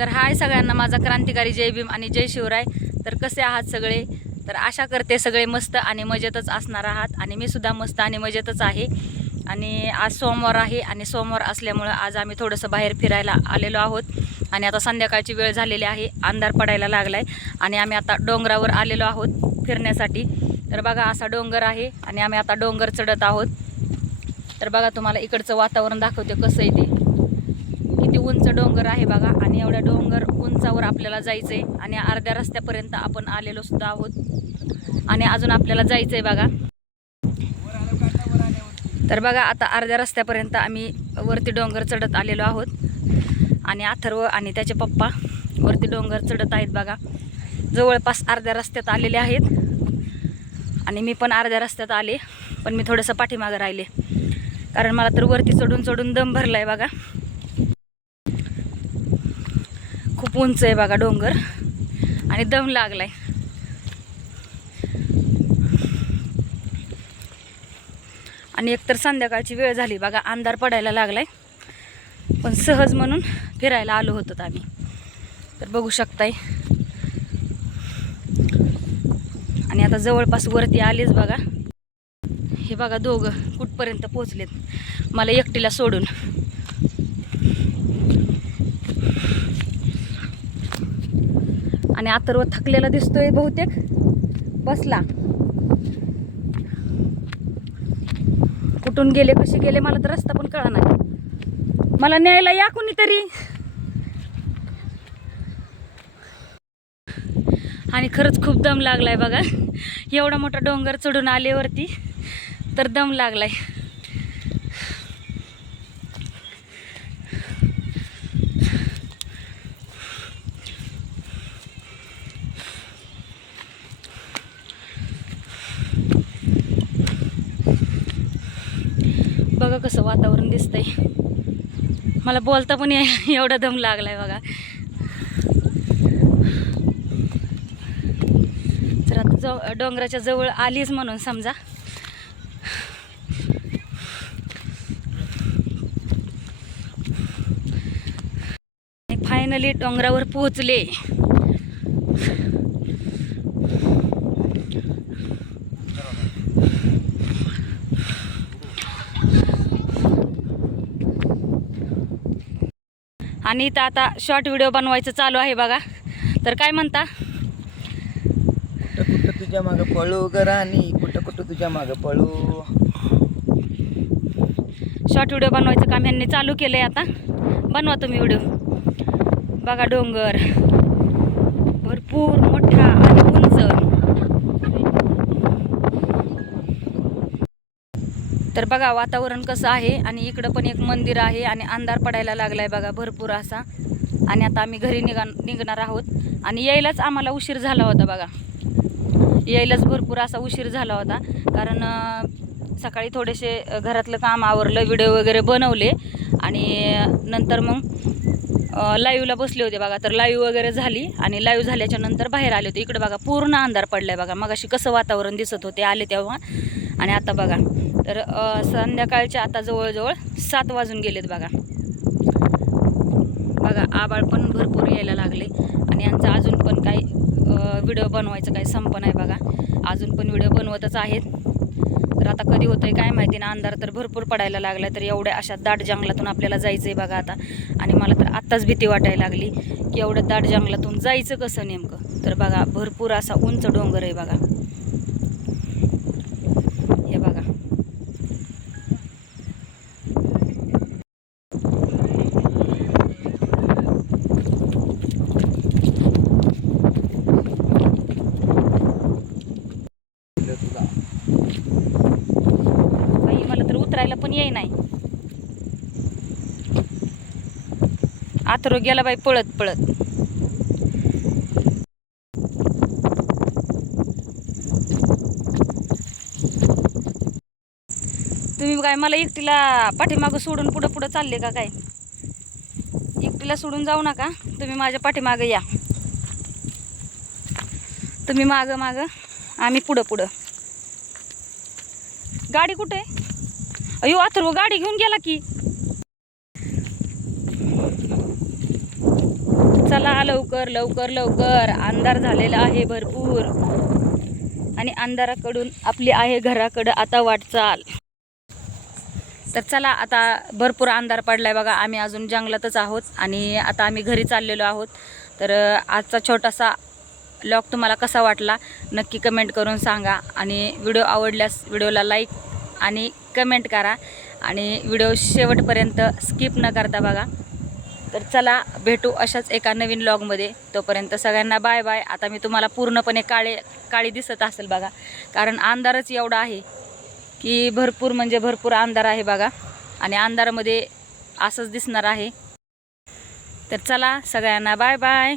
तर हाय सगळ्यांना माझा क्रांतिकारी जय भीम आणि जय शिवराय. तर कसे आहात सगळे? तर आशा करते सगळे मस्त आणि मजेतच असणार आहात. आणि मी सुद्धा मस्त आणि मजेतच आहे. आणि आज सोमवार आहे आणि सोमवार असल्यामुळं आज आम्ही थोडंसं बाहेर फिरायला आलेलो आहोत. आणि आता संध्याकाळची वेळ झालेली आहे. अंधार पडायला लागला आहे आणि आम्ही आता डोंगरावर आलेलो आहोत फिरण्यासाठी. तर बघा असा डोंगर आहे आणि आम्ही आता डोंगर चढत आहोत. तर बघा तुम्हाला इकडचं वातावरण दाखवते कसं आहे ते. उंच डोंगर आहे बघा. आणि एवढ्या डोंगर उंचावर आपल्याला जायचं आहे आणि अर्ध्या रस्त्यापर्यंत आपण आलेलो सुद्धा आहोत. आणि अजून आपल्याला जायचं आहे बघा. तर बघा आता अर्ध्या रस्त्यापर्यंत आम्ही वरती डोंगर चढत आलेलो आहोत. आणि अथर्व आणि त्याचे पप्पा वरती डोंगर चढत आहेत बघा. जवळपास अर्ध्या रस्त्यात आलेले आहेत. आणि मी पण अर्ध्या रस्त्यात आले. पण मी थोडंसं पाठीमागं राहिले. कारण मला तर वरती चढून चढून दम भरला आहे बघा खूप उंच आहे बघा डोंगर. आणि दम लागलाय. आणि एकतर संध्याकाळची वेळ झाली बघा अंधार पडायला लागलाय. पण सहज म्हणून फिरायला आलो होतो आम्ही. तर बघू शकताय. आणि आता जवळपास वरती आलेच बघा. हे बघा दोघं कुठपर्यंत पोचलेत मला एकटीला सोडून. आणि अथर्व थकलेला दिसतोय बहुतेक. बसला. कुठून गेले कसे गेले मला तर रस्ता पण कळा नाही. मला न्यायला या कुणीतरी. आणि खरंच खूप दम लागलाय बघा. एवढा मोठा डोंगर चढून आल्यावरती तर दम लागलाय. बघा कसं वातावरण दिसतंय. मला बोलता पण ये- एवढा दम लागलाय बघा. तर आता जव डोंगराच्या जवळ आलीच म्हणून समजा. फायनली डोंगरावर पोहोचले. आणि इथं आता शॉर्ट व्हिडिओ बनवायचं चालू आहे बघा. तर काय म्हणता? कुठं कुठं तुझ्या मागं पळू ग राणी? कुठं कुठं तुझ्या मागं पळू? शॉर्ट व्हिडिओ बनवायचं काम यांनी चालू केलं आहे आता. बनवा तुम्ही व्हिडिओ बघा डोंगर. भरपूर मोठा आणि उंच तर बघा वातावरण कसं आहे आणि इकडं पण एक मंदिर आहे आणि अंधार पडायला लागलाय बघा भरपूर असा. आणि आता आम्ही घरी निघा निघणार आहोत. आणि यायलाच आम्हाला उशीर झाला होता बघा. यायलाच भरपूर असा उशीर झाला होता. कारण सकाळी थोडेसे घरातलं काम आवरलं व्हिडिओ वगैरे बनवले. आणि नंतर मग लाईव्हला बसले होते बघा. तर लाईव्ह वगैरे झाली आणि लाईव्ह झाल्याच्यानंतर बाहेर आले होते. इकडे बघा पूर्ण अंधार पडलाय बघा. मग अशी कसं वातावरण दिसत होते आले तेव्हा. आणि आता बघा. तर संध्याकाळच्या आता जवळजवळ सात वाजून गेलेत बघा. बघा आबाळ पण भरपूर यायला लागले आणि यांचं अजून पण काही व्हिडिओ बनवायचं काही संप नाही बघा. अजून पण व्हिडिओ बनवतच आहेत. तर आता कधी होतंय काय माहिती ना अंधार तर भरपूर पडायला लागला तर एवढ्या अशा दाट जंगलातून आपल्याला जायचं आहे बघा आता. आणि मला तर आत्ताच भीती वाटायला लागली की एवढं दाट जंगलातून जायचं कसं नेमकं? तर बघा भरपूर असा उंच डोंगर आहे बघा हे बघा तुला. बाई मला तर उतरायला पण येई नाही. आथरो गेला बाई पळत पळत. तुम्ही काय मला एकटीला पाठीमागं सोडून पुढं पुढं चालले का काय? एकटीला सोडून जाऊ नका. तुम्ही माझ्या पाठीमागं या. तुम्ही मागं मागं. आम्ही पुढं पुढं. गाडी कुठे? अयो अथर्व गाडी घेऊन गेला की. चला लवकर लवकर लवकर. अंधार झालेला आहे भरपूर. आणि अंधाराकडून आपली आहे घराकडं आता वाटचाल. तर चला आता भरपूर अंधार पडलाय बघा. आम्ही अजून जंगलातच आहोत आणि आता आम्ही घरी चाललेलो आहोत. तर आजचा छोटासा ब्लॉग तुम्हाला कसा वाटला नक्की कमेंट करून सांगा. आणि व्हिडिओ आवडल्यास व्हिडिओला लाईक आणि कमेंट करा. आणि व्हिडिओ शेवटपर्यंत स्किप न करता बघा. तर चला भेटू अशाच एका नवीन लॉगमध्ये तोपर्यंत सगळ्यांना बाय बाय. आता मी तुम्हाला पूर्णपणे काळे काळी दिसत असेल बघा. कारण अंधारच एवढा आहे की भरपूर म्हणजे भरपूर अंधार आहे बघा. आणि अंधारामध्ये असंच दिसणार आहे. तर चला सगळ्यांना बाय बाय.